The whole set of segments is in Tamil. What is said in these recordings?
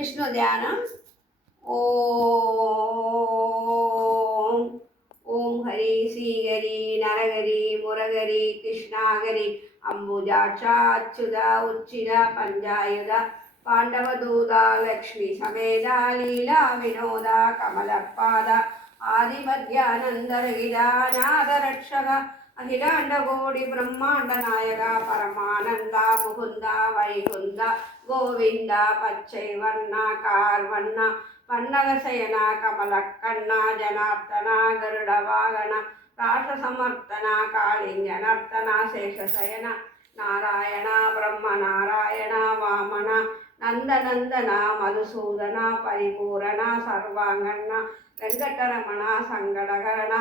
விஷ்ணு தியானம். ஓம் ஹரி ஸ்ரீஹரி நரஹரி முரஹரி கிருஷ்ணாஹரி அம்புஜாட்சா அச்சுதா உச்சிதா பஞ்சாயுதா பாண்டவதூதா லக்ஷ்மி சமேதா லீலா வினோதா கமலப்பாதா ஆதிமத்யானந்தரகிதா நாதரட்சகா அகிலாண்டகோடி பிரம்மாண்ட நாயகா பரமானந்தா முகுந்தா வைகுந்தா கோவிந்தா பச்சை வண்ணா கார்வண்ணா பன்னகசயனா கமலக்கண்ணா ஜனார்த்தனா கருட வாகனா ராசசமர்த்தனா காளிஞ்சனர்த்தனா சேஷசயனா நாராயணா பிரம்ம நாராயணா வாமனா நந்தநந்தனா மதுசூதனா பரிபூரணா சர்வாங்கண்ணா வெங்கடரமணா சங்கடகரணா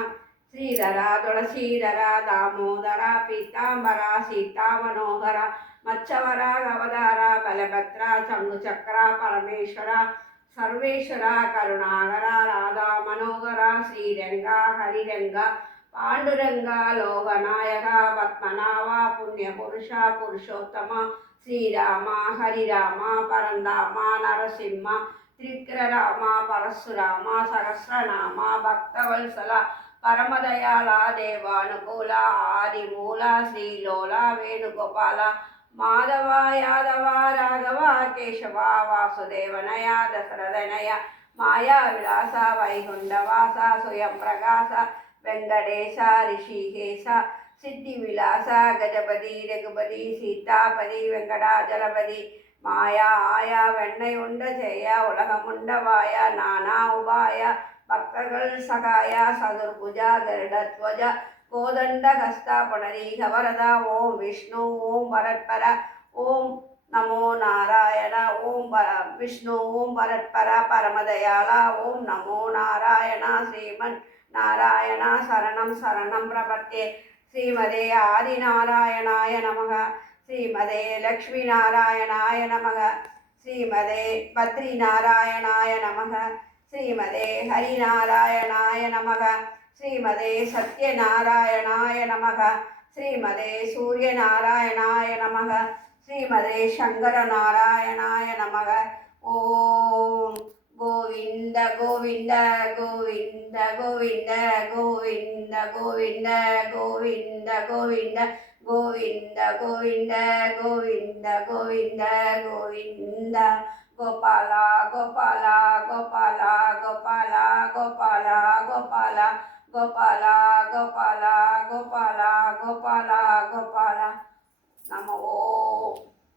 ஸ்ரீதரா துளசீதரா தாமோதரா பீதாம்பரா சீதா மனோகரா மச்சவரா அவதாரா பலபத்ரா சங்குசக்கரா பரமேஸ்வரா சர்வேஸ்வரா கருணாகரா ராதா மனோகரா ஸ்ரீரங்கா ஹரிரங்கா பாண்டுரங்கா லோகநாயகா பத்மநாபா புண்ணியபுருஷா புருஷோத்தமா ஸ்ரீராமா ஹரிராமா பரந்தாமா நரசிம்மா திரிக்ரராமா பரசுராமா சகசிரநாமா பக்தவல்சலா பரமதயாளா தேவானுகூலா ஆதிமூலா ஸ்ரீலோலா வேணுகோபாலா மாதவா யாதவா ராகவா கேசவா வாசுதேவனயா தசரதனயா மாயா விலாசா வைகுண்டவாசா சுயம் பிரகாசா வெங்கடேசா ரிஷிகேசா சித்தி விலாசா கஜபதி ரகுபதி சீதாபதி வெங்கடாஜலபதி மாயா ஆயா வெண்ணை உண்ட ஜெயா உலகமுண்ட வாயா நானா உபாயா பக்தர்கள் சகாயா சதுர்புஜா கருடத்வஜா கோதண்ட ஹஸ்தா புனரீக வரதா ஓம் விஷ்ணு ஓம் பரத்பர ஓம் நமோ நாராயண ஓம் விஷ்ணு ஓம் பரத்பர பரமதயாளா ஓம் நமோ நாராயண ஸ்ரீமன் நாராயணா சரணம் சரணம் பிரபத்தே ஸ்ரீமதே ஆதிநாராயணாய நமக ஸ்ரீமதே லக்ஷ்மி நாராயணாய நமக ஸ்ரீமதே பத்ரி நாராயணாய நமக ஸ்ரீமதே ஹரிநாராயணாய நமக ஸ்ரீமதே சத்யநாராயணாய நமக ஸ்ரீமதே சூரியநாராயணாய நமக ஸ்ரீமதே சங்கரநாராயணாய நமக ஓம் கோவிந்த கோவிந்த கோவிந்த கோவிந்த கோவிந்த கோவிந்த கோவிந்த கோவிந்த கோவிந்த கோவிந்த கோவிந்த கோவிந்த கோவிந்த கோபாலா கோபாலா கோபாலா கோபாலா கோபாலா கோபாலா கோபாலா கோபாலா கோபாலா கோபாலா கோபாலா நமோ